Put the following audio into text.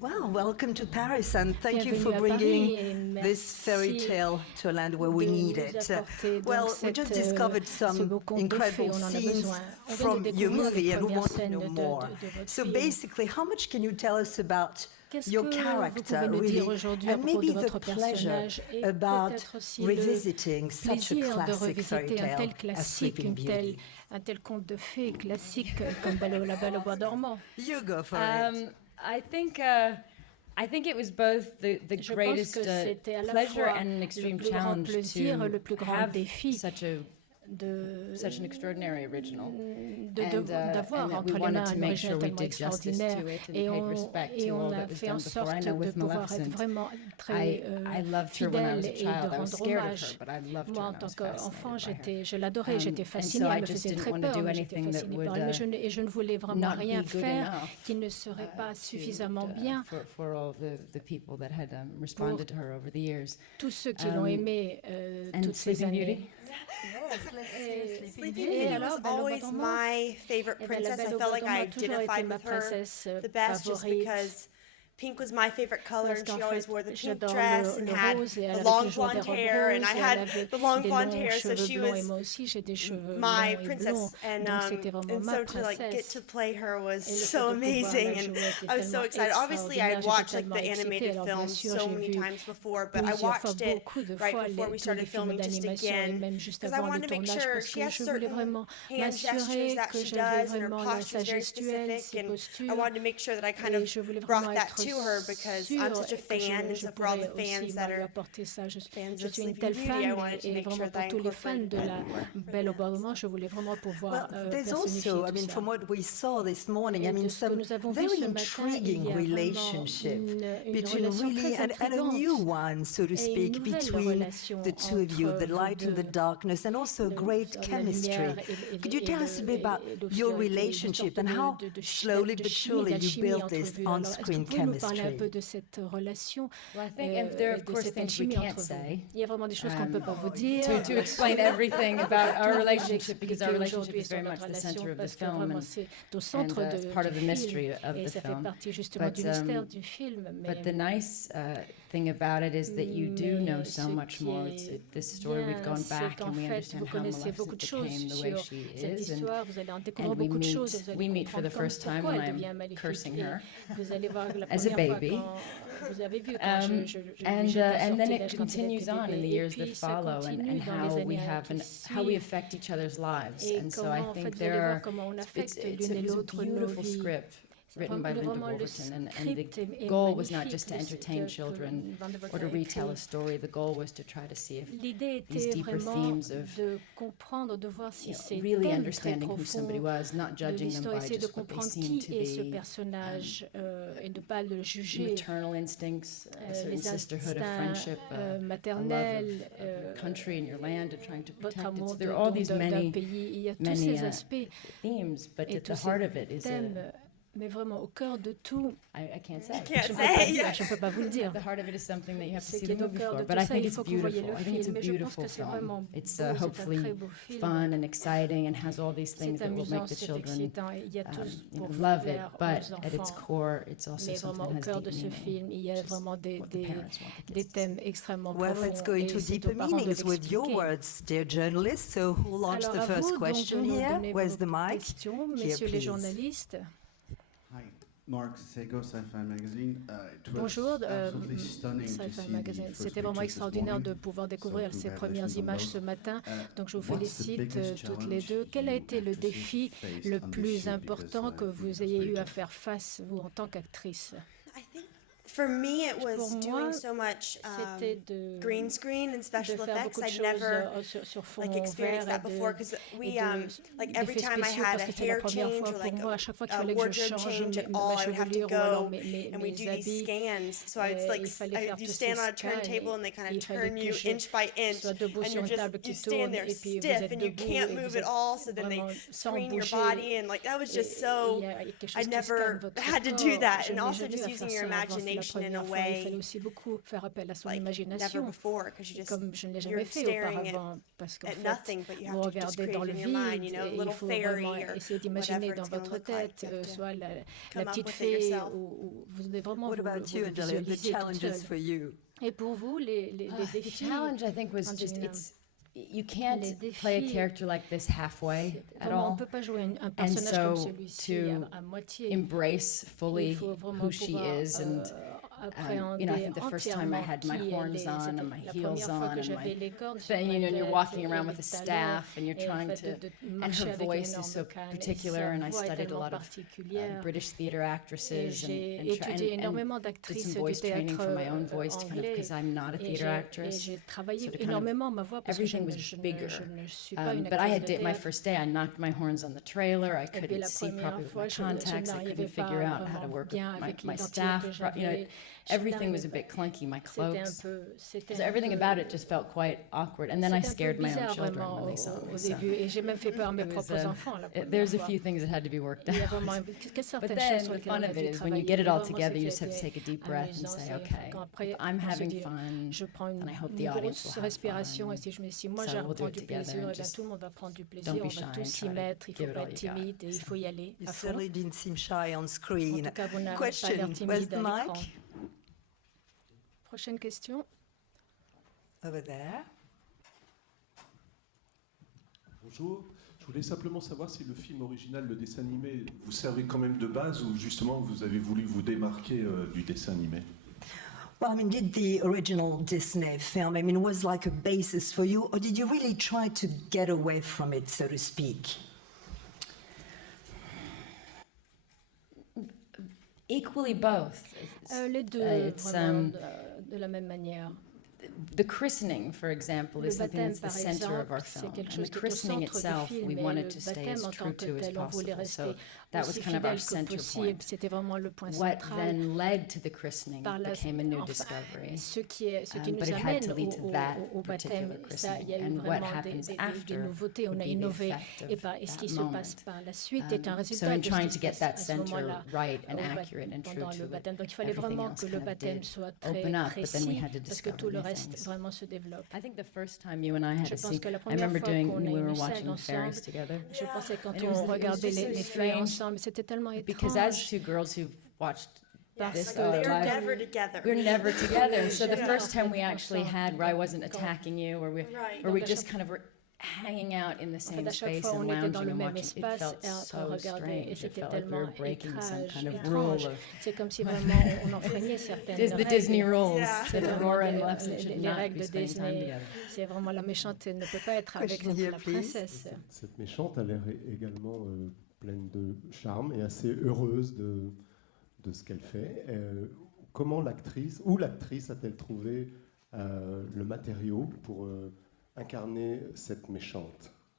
Well, welcome to Paris, and thank you for Bienvenue à bringing Paris et this fairy merci tale to a land where we de need nous it. apporter donc Well, we just discovered ce some beau conte de fées, incredible on en a scenes besoin. On vient de from your découvrir les movie, and we premières want to scènes know more. de votre So film. basically, how much can you tell us about Qu'est-ce your que vous character, pouvez nous dire really, aujourd'hui à and propos de maybe the votre pleasure personnage et about peut-être aussi le revisiting such a plaisir de classic fairy revisiter un tel tale as classique, Sleeping Beauty? un tel conte de fées classique comme La Belle au bois dormant? You go for it. I think it was both the Je pense greatest que c'était à la pleasure fois and an le extreme plus grand challenge plaisir, le plus to grand have défi such an extraordinary original. d'avoir and that entre we les wanted mains to un make sure original we tellement did justice extraordinaire to it and paid respect to all on that a was fait done en before. sorte I know de with pouvoir être Maleficent, vraiment très I loved her when I was fidèle a et child. de I was rendre scared of her, hommage. but I loved Moi, her en and I tant was qu'enfant, fascinated by her. je l'adorais, j'étais And so fascinée, I elle me just faisait didn't très want to peur, do mais j'étais anything that fascinée would par elle. Et je ne voulais vraiment not be rien good faire enough, qui ne serait pas suffisamment bien for all the people that had responded to her over the years. tous ceux qui l'ont aimée And toutes ces Sleeping années. Beauty? Sleeping Et Beauty alors, was Belle au bois always dormant? my favorite Eh bien, la princess. Belle I au felt bois like dormant I a toujours été identified ma with her princesse the best just favorite. because pink was my favorite color Parce and she qu'en always fait, wore the pink j'adore dress and le had rose et elle the avait long toujours des blonde robes hair and roses I et elle had avait the long des blonde longs hair, so cheveux she blonds et was moi aussi j'ai des cheveux my longs et blonds. princess and Donc c'était vraiment and ma so to like get princesse. to play her was Et le fait so de pouvoir amazing la and jouer était I was so tellement excited. Obviously I extraordinaire, had j'étais watched like tellement the excitée. animated Alors bien films sûr, so j'ai many vu times before, but I plusieurs fois, watched it beaucoup de right fois before we tous les started films filming just d'animation et again même juste because I avant le wanted to make tournage sure parce she que has je voulais certain vraiment hand gestures m'assurer that que she j'avais does and her vraiment posture sa is very gestuelle, specific ses and I postures. wanted to make sure that I kind Et of je voulais brought vraiment that être to her because I'm sûre such a que fan and je so for all the pourrais fans aussi that lui are apporter ça. Je fans suis of une Sleeping telle Beauty, fan I wanted to et make vraiment sure that pour I tous les fans incorporated de la that for Belle au bois them. dormant, je voulais vraiment pouvoir Well, there's personnifier also, I tout mean, ça. from what we saw this morning, I Et mean, de ce que some nous avons vu very ce matin, il intriguing y a vraiment relationship une between relation really très and a new intrigante one, so to et une speak, nouvelle between relation the two of you, entre the vous light and the deux. darkness, and also great La chemistry. lumière Could you tell us a bit about your relationship and how slowly but surely you built this on-screen Est-ce que vous pouvez nous parler un peu chemistry? de cette relation, Well, I think if there are, of de course, cette things we alchimie can't entre vous? say Il y a vraiment des choses qu'on ne peut pas vous dire. to explain everything about our Tout relationship, because our expliquer relationship aujourd'hui is sur very notre much the relation center of the parce que film vraiment and c'est au centre it's part of the du mystery film of et the ça fait film. partie justement du But, mystère du film. But the nice thing about it is that you do know so ce much qui more. est This story we've bien, gone c'est back qu'en and we fait, understand vous how connaissez beaucoup de Maleficent choses became the way sur she cette is, histoire, vous allez en découvrir and we beaucoup de choses et vous allez meet for comprendre the first time pourquoi when elle devient I'm maléfique. cursing Et her vous allez voir la as a première fois baby. quand vous avez vu quand je And lui jette un then sortilège it quand elle continues était on in the bébé. Et years that puis ça follow, continue and dans les how we années have qui how we suivent. affect each other's lives. Et And so I comment en fait think vous allez there voir are comment on affecte it's l'une et a l'autre nos beautiful vies. script written by Linda Vraiment, le Wolverton, and script the est goal was not magnifique, just to le- entertain que children Van de or to Wolverton a retell a écrit. story. The goal was to try to see if L'idée these était deeper vraiment themes of de comprendre, de voir si ces really thèmes très understanding who somebody profonds was, not de judging them l'histoire, by essayer de just what they comprendre seem qui to est ce be. personnage et de ne pas le juger. Maternal instincts, a certain Les sisterhood of instincts friendship, a love maternels, of your country and your land and trying to votre protect it. amour So there are all these d'un many pays. Il y a tous many ces aspects themes, but et at tous the heart ces of it is thèmes, mais vraiment au cœur de tout, I can't say. Can't je ne peux pas say. dire, je ne peux pas vous le dire. The heart of it is something that you have to Ce see qui the est au movie cœur for, de but tout I ça, think il it's faut que vous voyez beautiful. le I think it's a film. Et je pense beautiful que c'est vraiment film. It's beau, c'est un hopefully très beau film. fun and exciting and has all these things C'est that will amusant, make the c'est children excitant. Il y a tous pour love it, plaire but aux at its enfants. core, it's also Mais something vraiment au that cœur has de deep ce meaning. film, il y a which is vraiment what the parents want the des kids to thèmes see. extrêmement Well, profonds. let's go Et into c'est aux deeper parents de meanings with your l'expliquer. words, dear journalists. So who launched Alors the à first vous, question donc, de nous here? donner Where's vos the mic? questions, Here, messieurs les please. journalistes. Hi, Mark Sego, Sci-Fi Magazine. It was Bonjour, absolutely stunning to Sci-Fi see Magazine. the first C'était vraiment pictures this extraordinaire morning. de pouvoir découvrir So ces premières congratulations on images those. ce matin. Donc je vous What's the félicite biggest toutes les deux. challenge Quel a you été le actresses défi faced le on this plus shoot? important Because, que I vous think ayez that's eu very à tough. faire face, vous, en tant qu'actrice? I think for me it was Pour doing moi, so much c'était de green screen and de special faire effects. beaucoup de I'd choses never sur fond like experienced vert that before because we like every d'effets time I spéciaux had parce a que c'était la hair première change fois or pour like moi. À chaque fois qu'il a fallait que je wardrobe change change and ma all, I would have to chevelure ou alors go and we mes do these habits, scans. So I was like, il fallait faire you tous stand ces on a scans turntable and they et kind il of fallait turn que you je inch by inch, sois debout and sur you're une table just qui you stand tourne there et puis vous stiff êtes and you debout can't et move vous at êtes all. So then they vraiment sans screen your bouger. body and like that was just so. Il y a quelque chose I'd qui scanne never votre had to corps. do that, Je and n'ai also jamais just eu à using faire your ça avant. C'est la imagination imagination in a première fois, il fallait way aussi beaucoup faire appel à son like never imagination, before because you just comme je ne l'ai you're jamais fait staring auparavant, parce qu'en at fait, nothing, but you vous have to just regardez create dans le in your mind, vide you know, et il little faut fairy vraiment or essayer d'imaginer whatever dans it's gonna votre look like. tête, You have to soit la come up petite with it fée, yourself. ou vous devez vraiment What vous about you, le Angelia? The visualiser toute challenges seule. for you? Et pour vous, les The défis, challenge, I think, was just Angelina. you can't Les play a défis, character like this halfway at vraiment, on ne all. peut pas jouer un personnage comme so celui-ci to à moitié. Embrace Il fully faut vraiment who she pouvoir is and appréhender you know, I think the first time I entièrement had my qui elle horns est. on C'était and my la heels première fois on que and j'avais my les cordes sur thing, ma you know, and you're tête walking et around les with a talons, staff and you're et le trying fait to, de and marcher her avec une voice is énorme so canne, et particular, sa and I voix est studied a tellement lot of particulière. British theater Et actresses j'ai and étudié did énormément some d'actrices voice du training théâtre for my own voice to kind of, anglais. because I'm not a Et theater et actress. j'ai travaillé so to kind of- énormément ma voix parce que everything was bigger. je ne suis pas une But I actrice had de my théâtre. first day, I knocked my horns on the trailer. I Et puis couldn't la see première properly with fois, my je contacts. I n'arrivais couldn't pas figure out how to vraiment work bien with avec my l'identité staff. que You know, j'avais. everything was a n'arrivais bit clunky. My C'était un cloaks. peu, So everything about it just felt quite awkward. And then I c'était un peu scared my own bizarre children vraiment when they saw me. au So début. Et j'ai même fait peur à mes it was, propres enfants la première there's a fois. few things that had to be worked Il y a out. vraiment certaines But choses then sur the lesquelles fun on a of dû it is when you travailler. get it all Vraiment, together, you ce just have qui to take a deep était breath and amusant, say, c'est okay, quand après, if I'm on se having dit, fun, je prends une and I hope the une audience will grosse have respiration fun. et si je me dis, si moi So je we'll do prends it du together plaisir, and et bien just tout le monde va prendre du plaisir, don't be on shy va and tous s'y try to mettre, il ne give faut it pas all être you got. timide et il faut y aller You à fond. certainly didn't seem shy on En screen. tout cas, vous n'avez pas l'air Question, where's timide the à l'écran. mic? Prochaine question. Over there. Bonjour, je voulais simplement savoir si le film original, le dessin animé, vous servait quand même de base ou justement vous avez voulu vous démarquer du dessin animé. Well, I mean, did the original Disney film, I mean, was like a basis for you, or did you really try to get away from it, so to speak? Equally both. Les deux, It's, vraiment, de la même manière. the christening, for example, Le is something baptême, that's the par center of our exemple, c'est film. quelque And chose the qui est au christening centre du itself, film, we et wanted le to stay baptême as en true tant que to as tel, on voulait possible. So rester that was aussi kind of our fidèle que center possible. point. C'était vraiment le point What central. then led to the christening Par la- became a new enfin, discovery. Ce qui But nous it had amène to lead to that au baptême, particular ça, il y a eu christening. And what vraiment happens des after nouveautés, on would a be the innové. effect of Et ce qui that se passe moment. par la suite est un So résultat in de ce trying qui to se get passe that à ce center moment-là right and au accurate and true pendant le to baptême. Donc il fallait everything vraiment else que le kind of baptême did soit très open up, but then we précis had to parce que discover tout le new reste things. vraiment se développe. I think the first time you and I had Je a pense scene, que la I première remember fois doing, qu'on a we une were scène watching ensemble, Ferris together. je pensais quand And it was on it was regardait just so les feuilles strange ensemble, c'était tellement because as étrange. two girls who've watched Yes, this like, all they're our life, never together. we're never together. So the Yeah. first time we actually Ensemble. had, where I wasn't attacking you, where we, Right. where we Donc, à just chaque- kind of were hanging out in the En same fait, à chaque space fois, and on était lounging dans le and même watching. It espace felt et en train de so regarder. Et strange. It c'était felt like we were tellement breaking some kind of étrange. rule of C'est comme si vraiment on enfreignait certaines the Disney règles. rules. Yeah. That Vraiment Aurora and les- Lexington should les not règles be de spending time Disney. together. C'est vraiment la méchante, elle ne peut pas être avec Question here, la please. princesse. Cette méchante a l'air également pleine de charme et assez heureuse de ce qu'elle fait. Comment l'actrice a-t-elle trouvé le matériau pour incarner cette méchante?